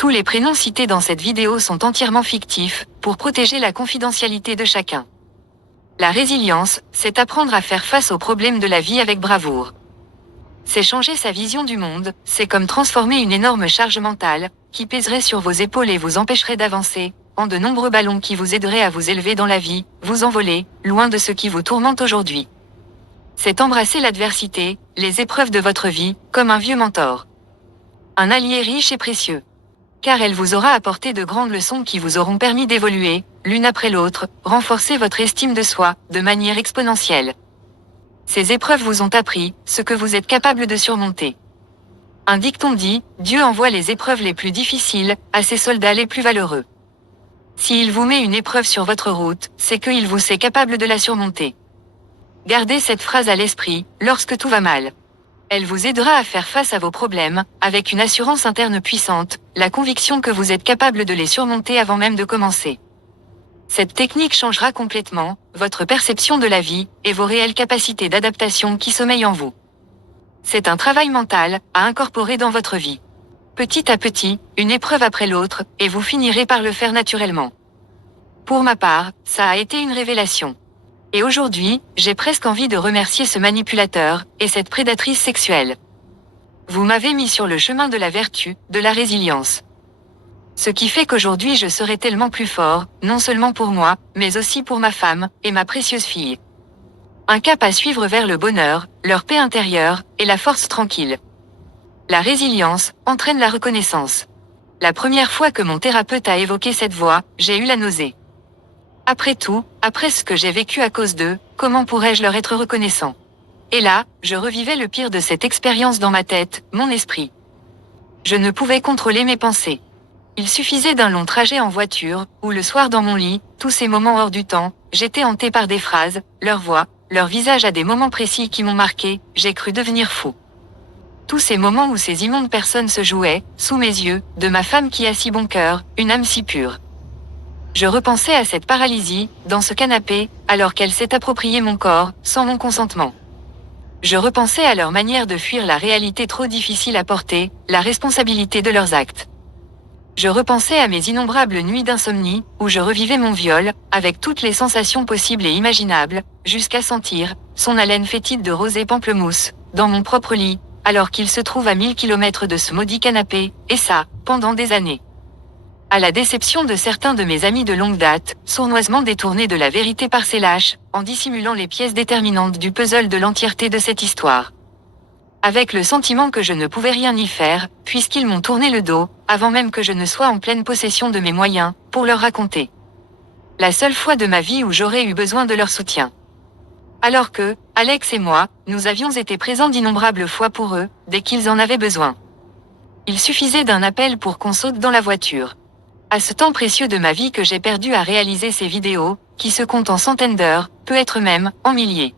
Tous les prénoms cités dans cette vidéo sont entièrement fictifs, pour protéger la confidentialité de chacun. La résilience, c'est apprendre à faire face aux problèmes de la vie avec bravoure. C'est changer sa vision du monde, c'est comme transformer une énorme charge mentale, qui pèserait sur vos épaules et vous empêcherait d'avancer, en de nombreux ballons qui vous aideraient à vous élever dans la vie, vous envoler, loin de ce qui vous tourmente aujourd'hui. C'est embrasser l'adversité, les épreuves de votre vie, comme un vieux mentor. Un allié riche et précieux. Car elle vous aura apporté de grandes leçons qui vous auront permis d'évoluer, l'une après l'autre, renforcer votre estime de soi, de manière exponentielle. Ces épreuves vous ont appris ce que vous êtes capable de surmonter. Un dicton dit, Dieu envoie les épreuves les plus difficiles à ses soldats les plus valeureux. S'il vous met une épreuve sur votre route, c'est qu'il vous sait capable de la surmonter. Gardez cette phrase à l'esprit, lorsque tout va mal. Elle vous aidera à faire face à vos problèmes, avec une assurance interne puissante, la conviction que vous êtes capable de les surmonter avant même de commencer. Cette technique changera complètement votre perception de la vie et vos réelles capacités d'adaptation qui sommeillent en vous. C'est un travail mental à incorporer dans votre vie. Petit à petit, une épreuve après l'autre, et vous finirez par le faire naturellement. Pour ma part, ça a été une révélation. Et aujourd'hui, j'ai presque envie de remercier ce manipulateur et cette prédatrice sexuelle. Vous m'avez mis sur le chemin de la vertu, de la résilience. Ce qui fait qu'aujourd'hui je serai tellement plus fort, non seulement pour moi, mais aussi pour ma femme et ma précieuse fille. Un cap à suivre vers le bonheur, leur paix intérieure et la force tranquille. La résilience entraîne la reconnaissance. La première fois que mon thérapeute a évoqué cette voie, j'ai eu la nausée. Après tout, après ce que j'ai vécu à cause d'eux, comment pourrais-je leur être reconnaissant? Et là, je revivais le pire de cette expérience dans ma tête, mon esprit. Je ne pouvais contrôler mes pensées. Il suffisait d'un long trajet en voiture, ou le soir dans mon lit, tous ces moments hors du temps, j'étais hantée par des phrases, leur voix, leur visage à des moments précis qui m'ont marqué, j'ai cru devenir fou. Tous ces moments où ces immondes personnes se jouaient, sous mes yeux, de ma femme qui a si bon cœur, une âme si pure. Je repensais à cette paralysie, dans ce canapé, alors qu'elle s'est approprié mon corps, sans mon consentement. Je repensais à leur manière de fuir la réalité trop difficile à porter, la responsabilité de leurs actes. Je repensais à mes innombrables nuits d'insomnie, où je revivais mon viol, avec toutes les sensations possibles et imaginables, jusqu'à sentir son haleine fétide de rosée pamplemousse, dans mon propre lit, alors qu'il se trouve à 1000 kilomètres de ce maudit canapé, et ça, pendant des années. À la déception de certains de mes amis de longue date, sournoisement détournés de la vérité par ces lâches, en dissimulant les pièces déterminantes du puzzle de l'entièreté de cette histoire. Avec le sentiment que je ne pouvais rien y faire, puisqu'ils m'ont tourné le dos, avant même que je ne sois en pleine possession de mes moyens, pour leur raconter. La seule fois de ma vie où j'aurais eu besoin de leur soutien. Alors que, Alex et moi, nous avions été présents d'innombrables fois pour eux, dès qu'ils en avaient besoin. Il suffisait d'un appel pour qu'on saute dans la voiture. À ce temps précieux de ma vie que j'ai perdu à réaliser ces vidéos, qui se comptent en centaines d'heures, peut-être même en milliers.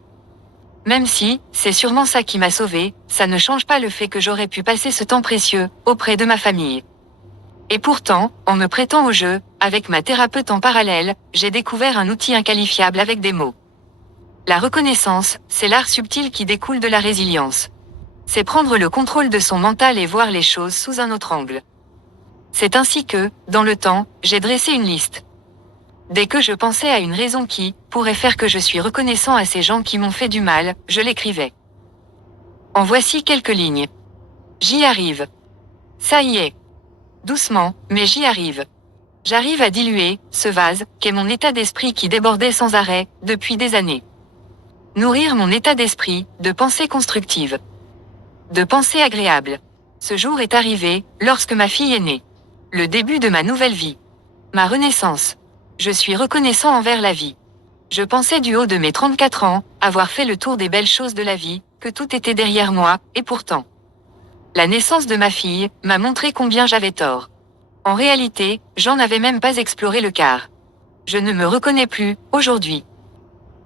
Même si, c'est sûrement ça qui m'a sauvé, ça ne change pas le fait que j'aurais pu passer ce temps précieux, auprès de ma famille. Et pourtant, en me prêtant au jeu, avec ma thérapeute en parallèle, j'ai découvert un outil inqualifiable avec des mots. La reconnaissance, c'est l'art subtil qui découle de la résilience. C'est prendre le contrôle de son mental et voir les choses sous un autre angle. C'est ainsi que, dans le temps, j'ai dressé une liste. Dès que je pensais à une raison qui pourrait faire que je suis reconnaissant à ces gens qui m'ont fait du mal, je l'écrivais. En voici quelques lignes. J'y arrive. Ça y est. Doucement, mais j'y arrive. J'arrive à diluer ce vase qu'est mon état d'esprit qui débordait sans arrêt, depuis des années. Nourrir mon état d'esprit de pensées constructives. De pensées agréables. Ce jour est arrivé, lorsque ma fille est née. Le début de ma nouvelle vie. Ma renaissance. Je suis reconnaissant envers la vie. Je pensais du haut de mes 34 ans, avoir fait le tour des belles choses de la vie, que tout était derrière moi, et pourtant. La naissance de ma fille m'a montré combien j'avais tort. En réalité, j'en avais même pas exploré le quart. Je ne me reconnais plus, aujourd'hui.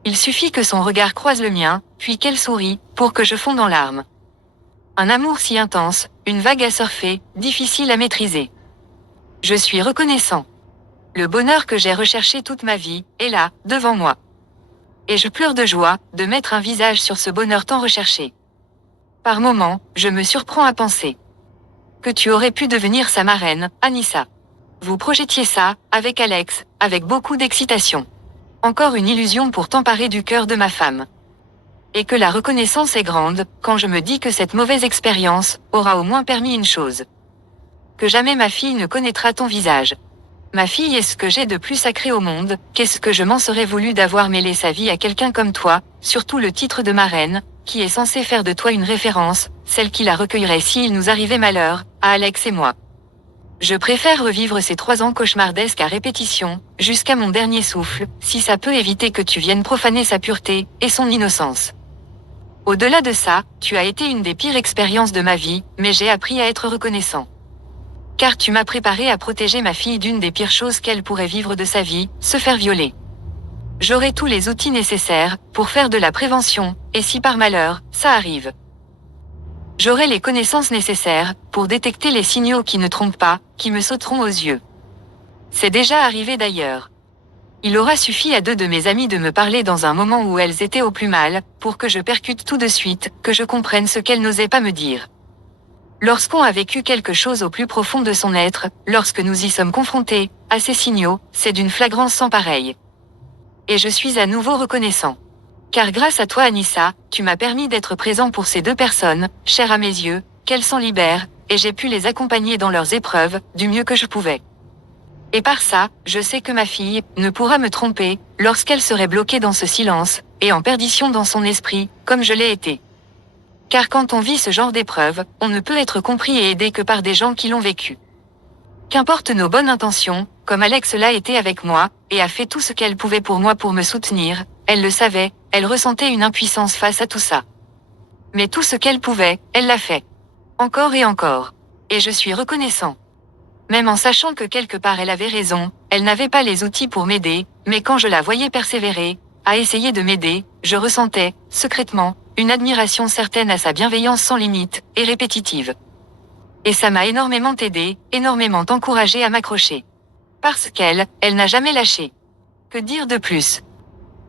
Il suffit que son regard croise le mien, puis qu'elle sourit, pour que je fonde en larmes. Un amour si intense, une vague à surfer, difficile à maîtriser. Je suis reconnaissant. Le bonheur que j'ai recherché toute ma vie est là, devant moi. Et je pleure de joie de mettre un visage sur ce bonheur tant recherché. Par moments, je me surprends à penser Que tu aurais pu devenir sa marraine, Anissa. Vous projetiez ça, avec Alex, avec beaucoup d'excitation. Encore une illusion pour t'emparer du cœur de ma femme. Et que la reconnaissance est grande, quand je me dis que cette mauvaise expérience aura au moins permis une chose. Que jamais ma fille ne connaîtra ton visage. Ma fille est ce que j'ai de plus sacré au monde, qu'est-ce que je m'en serais voulu d'avoir mêlé sa vie à quelqu'un comme toi, surtout le titre de marraine, qui est censé faire de toi une référence, celle qui la recueillerait s'il nous arrivait malheur, à Alex et moi. Je préfère revivre ces 3 ans cauchemardesques à répétition, jusqu'à mon dernier souffle, si ça peut éviter que tu viennes profaner sa pureté, et son innocence. Au-delà de ça, tu as été une des pires expériences de ma vie, mais j'ai appris à être reconnaissant. Car tu m'as préparé à protéger ma fille d'une des pires choses qu'elle pourrait vivre de sa vie, se faire violer. J'aurai tous les outils nécessaires, pour faire de la prévention, et si par malheur, ça arrive. J'aurai les connaissances nécessaires, pour détecter les signaux qui ne trompent pas, qui me sauteront aux yeux. C'est déjà arrivé d'ailleurs. Il aura suffi à 2 de mes amies de me parler dans un moment où elles étaient au plus mal, pour que je percute tout de suite, que je comprenne ce qu'elles n'osaient pas me dire. Lorsqu'on a vécu quelque chose au plus profond de son être, lorsque nous y sommes confrontés, à ces signaux, c'est d'une flagrance sans pareille. Et je suis à nouveau reconnaissant. Car grâce à toi Anissa, tu m'as permis d'être présent pour ces 2 personnes, chères à mes yeux, qu'elles s'en libèrent, et j'ai pu les accompagner dans leurs épreuves, du mieux que je pouvais. Et par ça, je sais que ma fille ne pourra me tromper, lorsqu'elle serait bloquée dans ce silence, et en perdition dans son esprit, comme je l'ai été. Car quand on vit ce genre d'épreuve, on ne peut être compris et aidé que par des gens qui l'ont vécu. Qu'importe nos bonnes intentions, comme Alex l'a été avec moi, et a fait tout ce qu'elle pouvait pour moi pour me soutenir, elle le savait, elle ressentait une impuissance face à tout ça. Mais tout ce qu'elle pouvait, elle l'a fait. Encore et encore. Et je suis reconnaissant. Même en sachant que quelque part elle avait raison, elle n'avait pas les outils pour m'aider, mais quand je la voyais persévérer, à essayer de m'aider, je ressentais, secrètement, une admiration certaine à sa bienveillance sans limite, et répétitive. Et ça m'a énormément aidé, énormément encouragé à m'accrocher. Parce qu'elle n'a jamais lâché. Que dire de plus?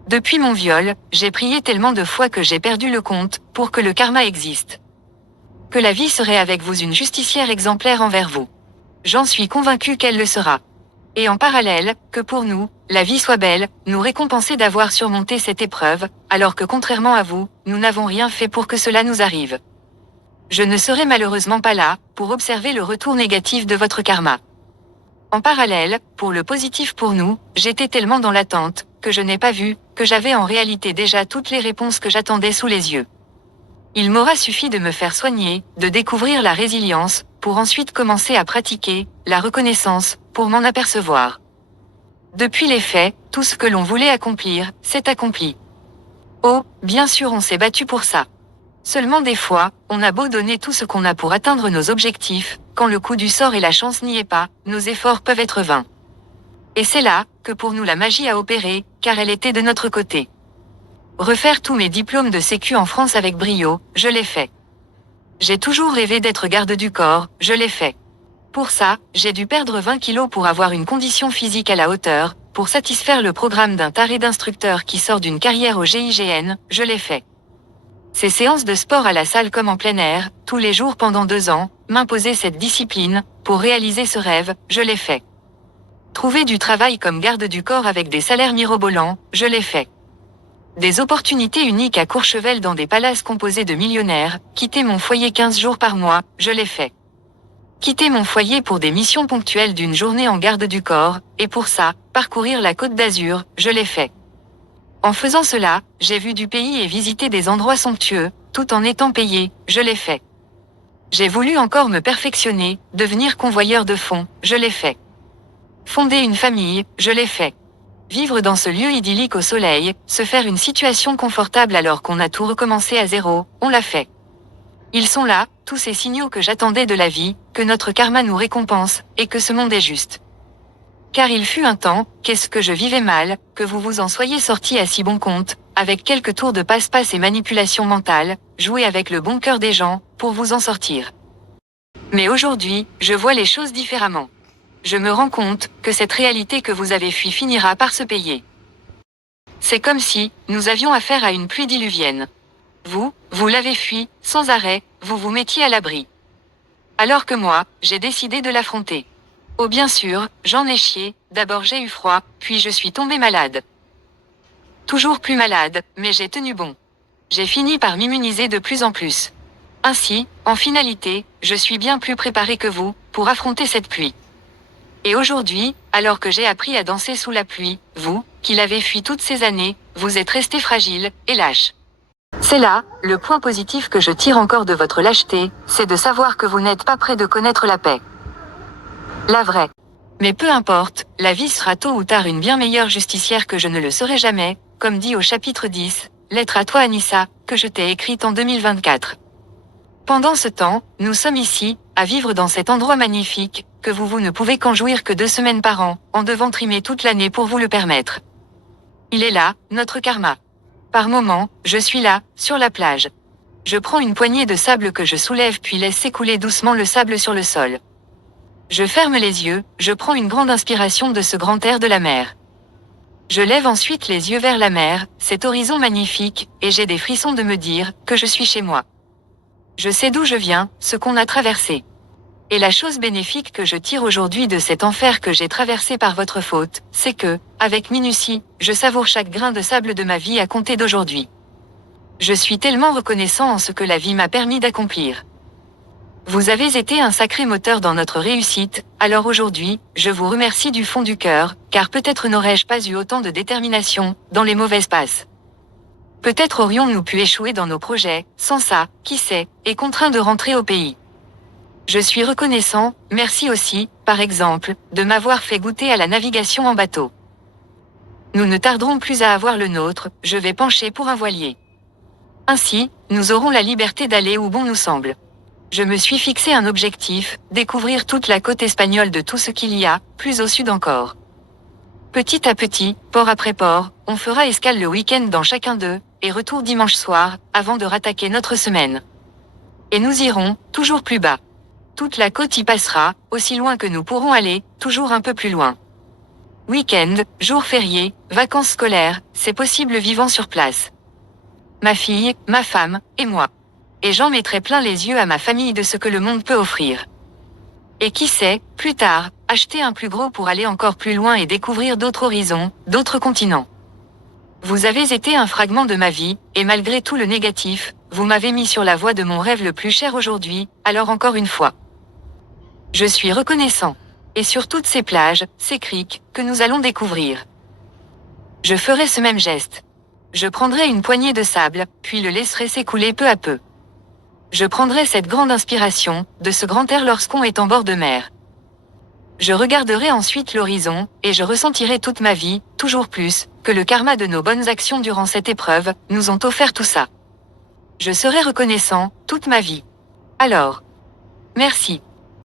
Depuis mon viol, j'ai prié tellement de fois que j'ai perdu le compte, pour que le karma existe. Que la vie serait avec vous une justicière exemplaire envers vous. J'en suis convaincue qu'elle le sera. Et en parallèle, que pour nous, la vie soit belle, nous récompenser d'avoir surmonté cette épreuve, alors que contrairement à vous, nous n'avons rien fait pour que cela nous arrive. Je ne serai malheureusement pas là, pour observer le retour négatif de votre karma. En parallèle, pour le positif pour nous, j'étais tellement dans l'attente, que je n'ai pas vu, que j'avais en réalité déjà toutes les réponses que j'attendais sous les yeux. Il m'aura suffi de me faire soigner, de découvrir la résilience, pour ensuite commencer à pratiquer la reconnaissance, pour m'en apercevoir. Depuis les faits, tout ce que l'on voulait accomplir, s'est accompli. Oh, bien sûr on s'est battu pour ça. Seulement des fois, on a beau donner tout ce qu'on a pour atteindre nos objectifs, quand le coup du sort et la chance n'y est pas, nos efforts peuvent être vains. Et c'est là, que pour nous la magie a opéré, car elle était de notre côté. Refaire tous mes diplômes de sécu en France avec brio, je l'ai fait. J'ai toujours rêvé d'être garde du corps, je l'ai fait. Pour ça, j'ai dû perdre 20 kilos pour avoir une condition physique à la hauteur, pour satisfaire le programme d'un taré d'instructeur qui sort d'une carrière au GIGN, je l'ai fait. Ces séances de sport à la salle comme en plein air, tous les jours pendant 2 ans, m'imposer cette discipline, pour réaliser ce rêve, je l'ai fait. Trouver du travail comme garde du corps avec des salaires mirobolants, je l'ai fait. Des opportunités uniques à Courchevel dans des palaces composés de millionnaires, quitter mon foyer 15 jours par mois, je l'ai fait. Quitter mon foyer pour des missions ponctuelles d'une journée en garde du corps, et pour ça, parcourir la Côte d'Azur, je l'ai fait. En faisant cela, j'ai vu du pays et visité des endroits somptueux, tout en étant payé, je l'ai fait. J'ai voulu encore me perfectionner, devenir convoyeur de fonds, je l'ai fait. Fonder une famille, je l'ai fait. Vivre dans ce lieu idyllique au soleil, se faire une situation confortable alors qu'on a tout recommencé à zéro, on l'a fait. Ils sont là, tous ces signaux que j'attendais de la vie, que notre karma nous récompense, et que ce monde est juste. Car il fut un temps, qu'est-ce que je vivais mal, que vous vous en soyez sortis à si bon compte, avec quelques tours de passe-passe et manipulation mentale, jouer avec le bon cœur des gens, pour vous en sortir. Mais aujourd'hui, je vois les choses différemment. Je me rends compte que cette réalité que vous avez fui finira par se payer. C'est comme si nous avions affaire à une pluie diluvienne. Vous l'avez fui, sans arrêt, vous vous mettiez à l'abri. Alors que moi, j'ai décidé de l'affronter. Oh bien sûr, j'en ai chié, d'abord j'ai eu froid, puis je suis tombé malade. Toujours plus malade, mais j'ai tenu bon. J'ai fini par m'immuniser de plus en plus. Ainsi, en finalité, je suis bien plus préparé que vous, pour affronter cette pluie. Et aujourd'hui, alors que j'ai appris à danser sous la pluie, vous, qui l'avez fui toutes ces années, vous êtes resté fragile, et lâche. C'est là, le point positif que je tire encore de votre lâcheté, c'est de savoir que vous n'êtes pas prêt de connaître la paix. La vraie. Mais peu importe, la vie sera tôt ou tard une bien meilleure justicière que je ne le serai jamais, comme dit au chapitre 10, lettre à toi Anissa, que je t'ai écrite en 2024. Pendant ce temps, nous sommes ici, à vivre dans cet endroit magnifique, que vous ne pouvez qu'en jouir que 2 semaines par an, en devant trimer toute l'année pour vous le permettre. Il est là, notre karma. Par moments, je suis là, sur la plage. Je prends une poignée de sable que je soulève puis laisse s'écouler doucement le sable sur le sol. Je ferme les yeux, je prends une grande inspiration de ce grand air de la mer. Je lève ensuite les yeux vers la mer, cet horizon magnifique, et j'ai des frissons de me dire que je suis chez moi. Je sais d'où je viens, ce qu'on a traversé. Et la chose bénéfique que je tire aujourd'hui de cet enfer que j'ai traversé par votre faute, c'est que, avec minutie, je savoure chaque grain de sable de ma vie à compter d'aujourd'hui. Je suis tellement reconnaissant en ce que la vie m'a permis d'accomplir. Vous avez été un sacré moteur dans notre réussite, alors aujourd'hui, je vous remercie du fond du cœur, car peut-être n'aurais-je pas eu autant de détermination, dans les mauvaises passes. Peut-être aurions-nous pu échouer dans nos projets, sans ça, qui sait, et contraints de rentrer au pays. Je suis reconnaissant, merci aussi, par exemple, de m'avoir fait goûter à la navigation en bateau. Nous ne tarderons plus à avoir le nôtre, je vais pencher pour un voilier. Ainsi, nous aurons la liberté d'aller où bon nous semble. Je me suis fixé un objectif, découvrir toute la côte espagnole de tout ce qu'il y a, plus au sud encore. Petit à petit, port après port, on fera escale le week-end dans chacun d'eux, et retour dimanche soir, avant de rattaquer notre semaine. Et nous irons, toujours plus bas. Toute la côte y passera, aussi loin que nous pourrons aller, toujours un peu plus loin. Week-end, jours fériés, vacances scolaires, c'est possible vivant sur place. Ma fille, ma femme, et moi. Et j'en mettrai plein les yeux à ma famille de ce que le monde peut offrir. Et qui sait, plus tard, acheter un plus gros pour aller encore plus loin et découvrir d'autres horizons, d'autres continents. Vous avez été un fragment de ma vie, et malgré tout le négatif, vous m'avez mis sur la voie de mon rêve le plus cher aujourd'hui, alors encore une fois. Je suis reconnaissant. Et sur toutes ces plages, ces criques, que nous allons découvrir. Je ferai ce même geste. Je prendrai une poignée de sable, puis le laisserai s'écouler peu à peu. Je prendrai cette grande inspiration, de ce grand air lorsqu'on est en bord de mer. Je regarderai ensuite l'horizon, et je ressentirai toute ma vie, toujours plus, que le karma de nos bonnes actions durant cette épreuve, nous ont offert tout ça. Je serai reconnaissant, toute ma vie. Alors. Merci.